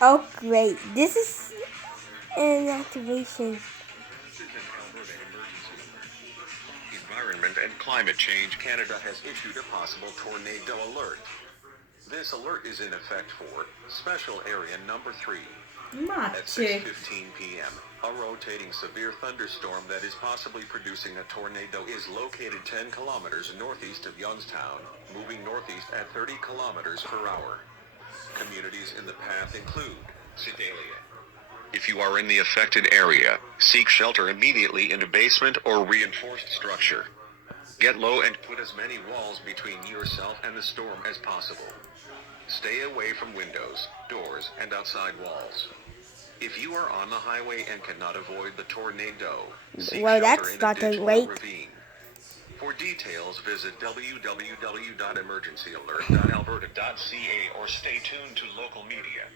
Oh, great. This is an activation. This is an Alberta emergency alert. Environment and Climate Change Canada has issued a possible tornado alert. This alert is in effect for Special Area Number 3. At Maciek. 6:15 p.m., a rotating severe thunderstorm that is possibly producing a tornado is located 10 kilometers northeast of Youngstown, moving northeast at 30 kilometers per hour. Communities in the path include Sedalia. If you are in the affected area, seek shelter immediately in a basement or reinforced structure. Get low and put as many walls between yourself and the storm as possible. Stay away from windows, doors, and outside walls. If you are on the highway and cannot avoid the tornado, seek Well, shelter that's in a not ditch or great. ravine. For details, visit www.emergencyalert.alberta.ca or stay tuned to local media.